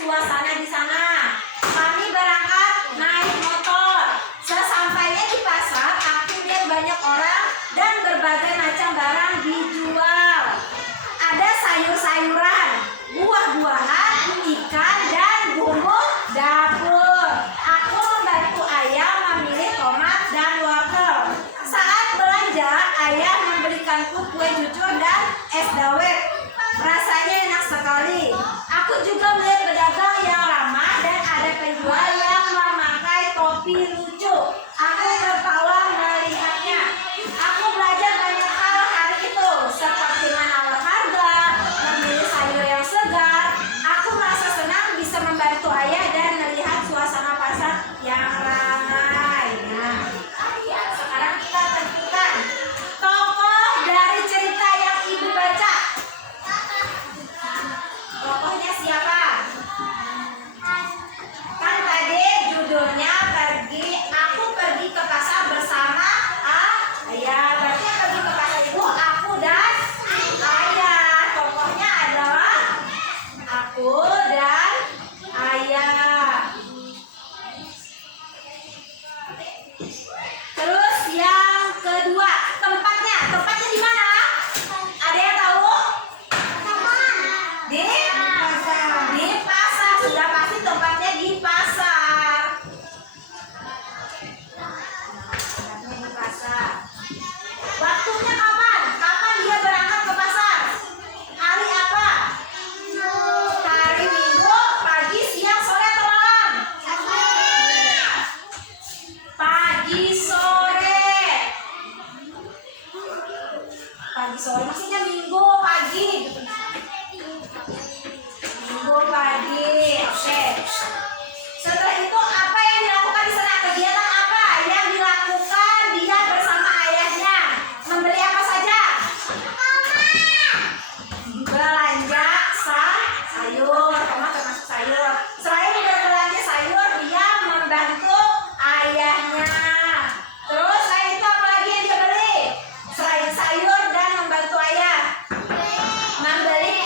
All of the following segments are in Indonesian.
suasana di sana. Kami berangkat naik motor. Sesampainya di pasar, aku lihat banyak orang dan berbagai macam barang dijual. Ada sayur-sayuran, buah-buahan, ikan, dan bumbu dapur. Aku membantu ayah memilih tomat dan wortel. Saat belanja, ayah membelikanku kue cucur dan es dawet. Rasanya enak sekali. Aku juga melihat pedagang yang ramah dan ada penjual yang memakai topi lucu. Aku tertawa melihatnya. Aku belajar banyak hal hari itu, seperti menawar harga, memilih sayur yang segar. Aku merasa senang bisa membantu ayah dan melihat suasana pasar yang ramai. Nah, sekarang kita tentukan tokoh dari cerita yang ibu baca. Tokohnya siapa? Kan tadi judulnya aku pergi ke pasar bersama ayah. Berarti yang pergi ke pasar itu aku dan ayah. Tokohnya adalah aku dan ayah. Terus yang kedua, tempatnya di mana? Ada yang tahu? Di pasar. Sudah pasti tempatnya di pasar. Di pasar. Waktunya kapan? Kapan dia berangkat ke pasar? Hari apa? Hari Minggu, pagi, siang, sore atau malam? Pagi sore. Pagi sore maksudnya Minggu pagi. Minggu pagi. Oke. Setelah itu apa yang dilakukan di sana? Kegiatan apa yang dilakukan dia bersama ayahnya? Membeli apa saja? Belanja sayur. Tomat termasuk sayur. Selain berbelanja sayur, dia membantu ayahnya. Terus selain itu apa lagi yang dia beli? Selain sayur dan membantu ayah, membeli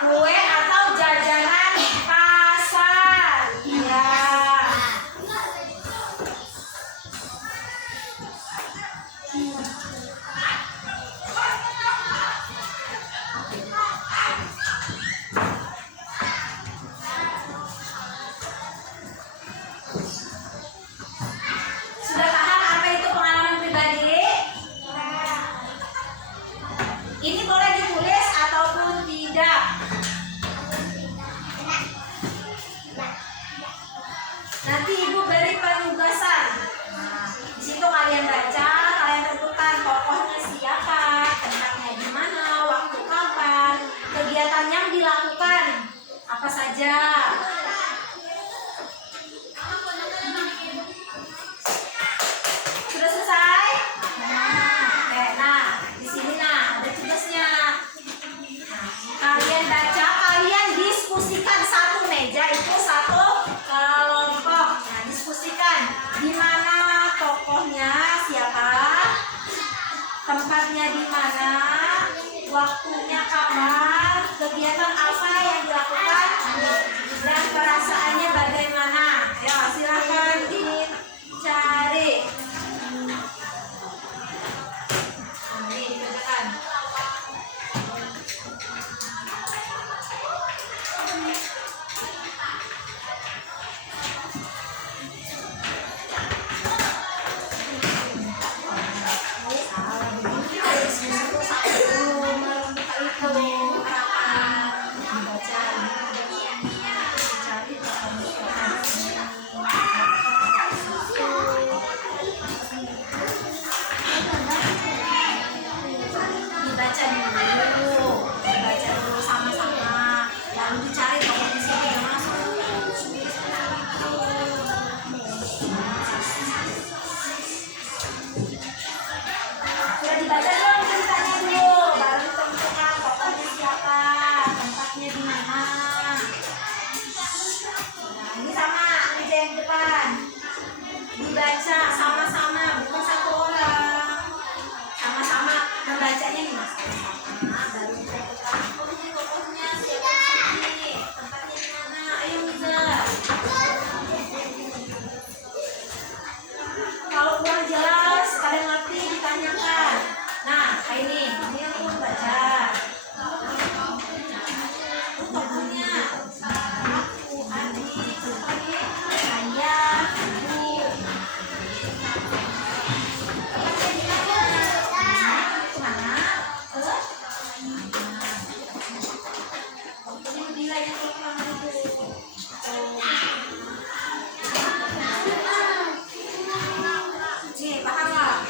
kue atau jajanan pasar. Ya. Sudah paham apa itu pengalaman pribadi? Ini boleh ditulis ataupun tidak. Nanti ibu beri penugasan. Nah, di situ kalian baca, kalian tentukan tokohnya siapa, tempatnya di mana, waktu kapan, kegiatan yang dilakukan apa saja. Sudah selesai? Nah, di sini ada tugasnya. Kalian baca, kalian diskusikan satu meja itu satu kelompok. Nah, diskusikan di mana tokohnya siapa, tempatnya di mana, waktunya kapan, kegiatan apa yang dilakukan, dan perasaannya bagaimana. Ya, silahkan dicari. Ini dikerjakan. Dibaca dulu sama-sama, lalu dicari tokohnya siapa yang masuk. Sudah dibaca dulu ceritanya dulu, baru ditentukan tokohnya siapa, tempatnya di mana. Nah, ini sama meja yang depan, dibaca sama-sama, bukan satu orang, sama-sama membacanya nih mas. Baru ditentukan tokohnya siapa, tempatnya di mana. Ayo Ini aku baca. Tokohnya aku, adik, ayah, ibu. Mana? Ini bilangnya kalau itu. Nih, paham nggak?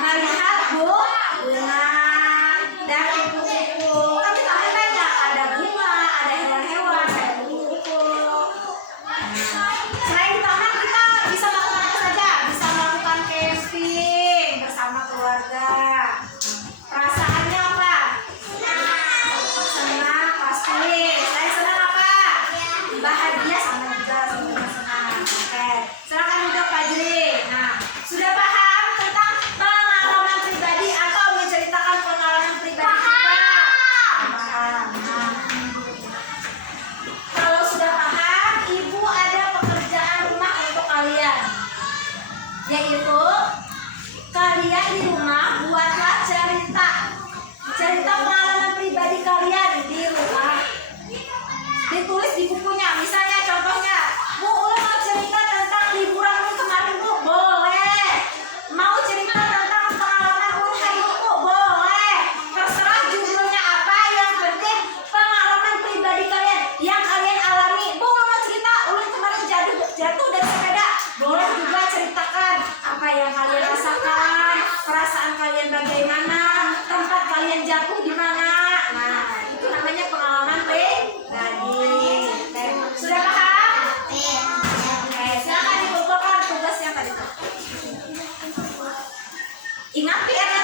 melihat bunga dan kupu-kupu. Kan kita banyak, ada bunga, ada hewan-hewan, ada kupu-kupu. Nah, selain di taman kita bisa melakukan apa saja? Bisa melakukan camping bersama keluarga. Perasaannya apa? Senang pasti. Selain senang apa? Bahagia sama juga senang. Oke, silakan untuk Fajri. Nah, sudah paham tentang pengalaman pribadi atau menceritakan pengalaman pribadi kita? Paham. Nah, kalau sudah paham, Ibu ada pekerjaan rumah untuk kalian, yaitu kalian di rumah buatlah cerita pengalaman pribadi kalian di rumah. Ditulis di bukunya. Misalnya contohnya, Bu, Ula mau cerita tentang liburan Ula kemarin, Bu, boleh. Mau cerita tentang pengalaman Ula hari ini, Bu, boleh. Terserah judulnya apa, yang penting pengalaman pribadi kalian yang kalian alami. Bu, Ula mau cerita Ula kemarin jatuh dari sepeda, boleh juga ceritakan apa yang kalian rasakan, perasaan kalian bagaimana, tempat kalian jatuh di mana. Nah, itu namanya pengalaman pribadi. Sudah paham? Oke, silakan dikumpulkan tugas yang tadi. Ingat PR